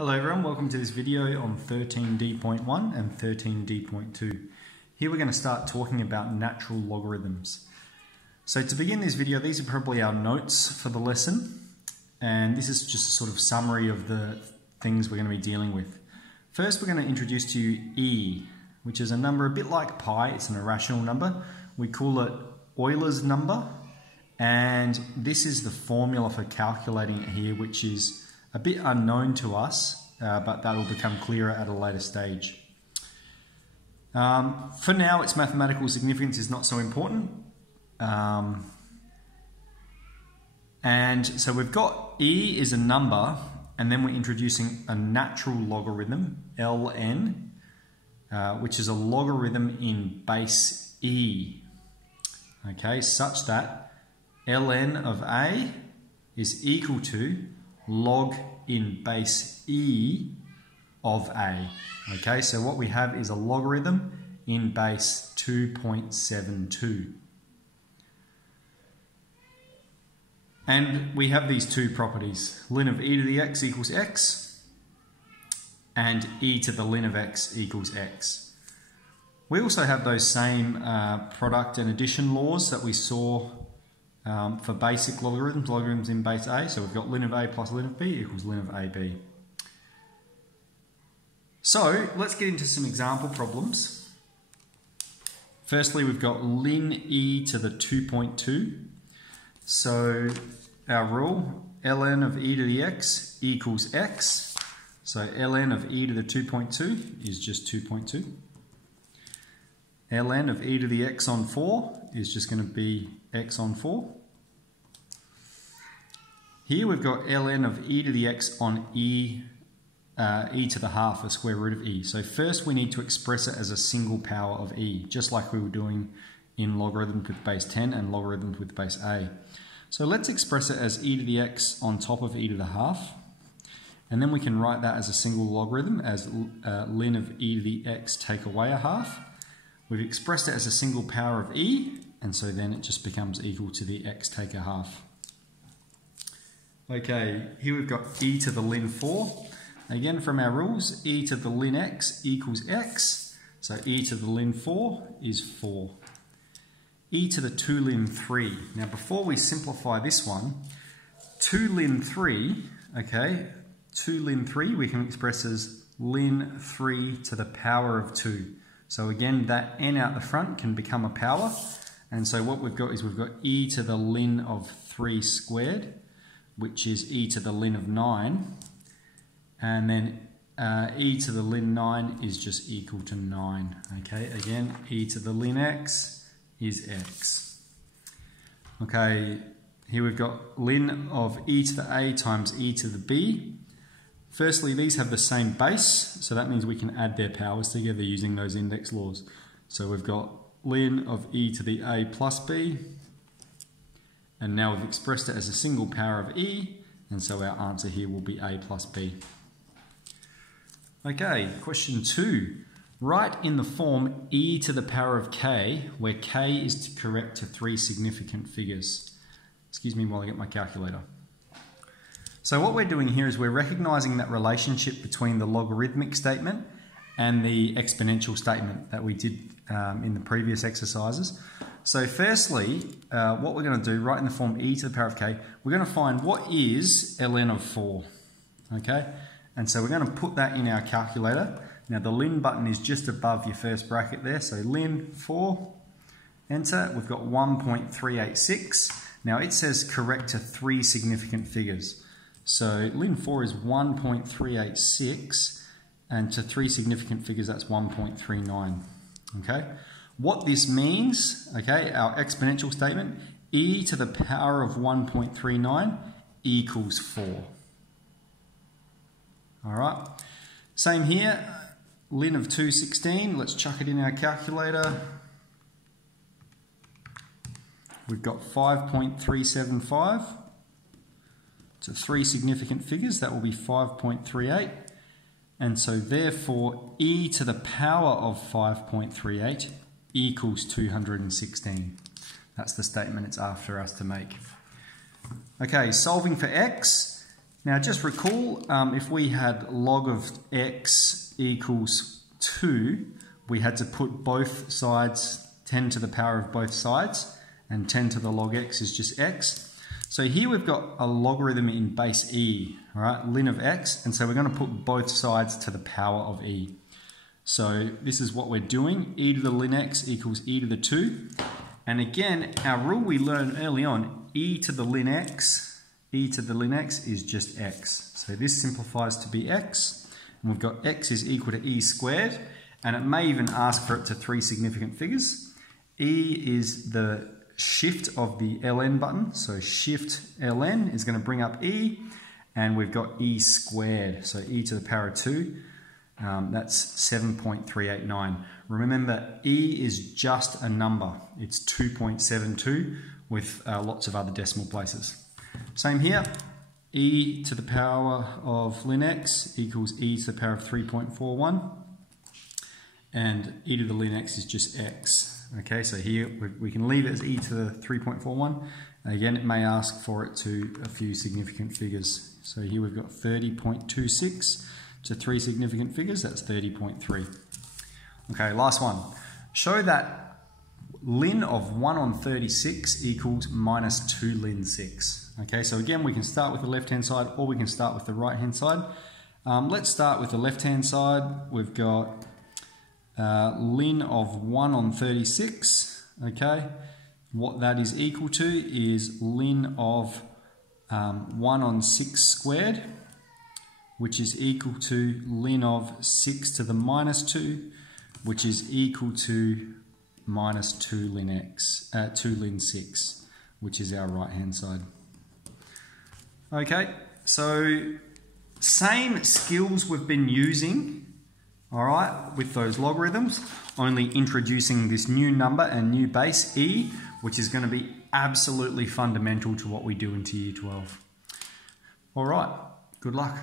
Hello everyone, welcome to this video on 13d.1 and 13d.2. Here we're going to start talking about natural logarithms. So to begin this video, these are probably our notes for the lesson, and this is just a sort of summary of the things we're going to be dealing with. First, we're going to introduce to you e, which is a number a bit like pi. It's an irrational number. We call it Euler's number, and this is the formula for calculating it here, which is a bit unknown to us, but that will become clearer at a later stage. For now, its mathematical significance is not so important. And so we've got e is a number, and then we're introducing a natural logarithm, ln, which is a logarithm in base e. Okay, such that ln of a is equal to log in base e of a. Okay, so what we have is a logarithm in base 2.72. And we have these two properties. Ln of e to the x equals x, and e to the ln of x equals x. We also have those same product and addition laws that we saw for basic logarithms, logarithms in base a. So we've got ln of a plus ln of b equals ln of ab. So let's get into some example problems. Firstly, we've got ln e to the 2.2. So our rule, ln of e to the x equals x. So ln of e to the 2.2 is just 2.2. ln of e to the x on 4 is just going to be x on 4. Here we've got ln of e to the x on e to the half, a square root of e. So first we need to express it as a single power of e, just like we were doing in logarithms with base 10 and logarithms with base a. So let's express it as e to the x on top of e to the half. And then we can write that as a single logarithm as ln of e to the x take away a half. We've expressed it as a single power of e, and so then it just becomes equal to the x take a half. Okay, here we've got e to the ln 4. Again, from our rules, e to the ln x equals x. So e to the ln 4 is 4. E to the 2 ln 3. Now before we simplify this one, 2 ln 3, okay, 2 ln 3 we can express as ln 3 to the power of 2. So again, that n out the front can become a power. And so what we've got is we've got e to the ln of 3 squared, which is e to the ln of 9. And then e to the ln 9 is just equal to 9. Okay, again, e to the ln x is x. Okay, here we've got ln of e to the a times e to the b. Firstly, these have the same base, so that means we can add their powers together using those index laws. So we've got ln of e to the a plus b, and now we've expressed it as a single power of e, and so our answer here will be a plus b. Okay, question 2. Write in the form e to the power of k, where k is correct to 3 significant figures. Excuse me while I get my calculator. So what we're doing here is we're recognizing that relationship between the logarithmic statement and the exponential statement that we did in the previous exercises. So firstly, what we're going to do, right in the form e to the power of k, we're going to find what is ln of 4. Okay, and so we're going to put that in our calculator. Now the ln button is just above your first bracket there, so ln 4, enter, we've got 1.386. Now it says correct to 3 significant figures. So ln 4 is 1.386, and to 3 significant figures that's 1.39. Okay, what this means, okay, our exponential statement, e to the power of 1.39 equals 4. Alright, same here, ln of 216, let's chuck it in our calculator. We've got 5.375. To 3 significant figures, that will be 5.38. And so therefore, e to the power of 5.38 equals 216. That's the statement it's after us to make. Okay, solving for x. Now just recall, if we had log of x equals 2, we had to put both sides 10 to the power of both sides, and 10 to the log x is just x. So here we've got a logarithm in base e, all right, ln of x, and so we're going to put both sides to the power of e. So this is what we're doing, e to the ln x equals e to the 2. And again, our rule we learned early on, e to the ln x is just x. So this simplifies to be x, and we've got x is equal to e squared, and it may even ask for it to 3 significant figures. E is the shift of the ln button, so shift ln is going to bring up e, and we've got e squared, so e to the power of 2, that's 7.389. Remember, e is just a number, it's 2.72 with lots of other decimal places. Same here, e to the power of ln x equals e to the power of 3.41, and e to the ln x is just x. Okay, so here we can leave it as e to the 3.41. Again, it may ask for it to a few significant figures. So here we've got 30.26 to 3 significant figures, that's 30.3. Okay, last one. Show that ln of 1 on 36 equals minus 2 ln 6. Okay, so again, we can start with the left-hand side or we can start with the right-hand side. Let's start with the left-hand side. We've got ln of 1 on 36, okay? What that is equal to is ln of 1 on 6 squared, which is equal to ln of 6 to the minus 2, which is equal to minus 2 ln x, 2 ln 6, which is our right-hand side. Okay, so same skills we've been using, all right, with those logarithms, only introducing this new number and new base e, which is going to be absolutely fundamental to what we do into Year 12. All right, good luck.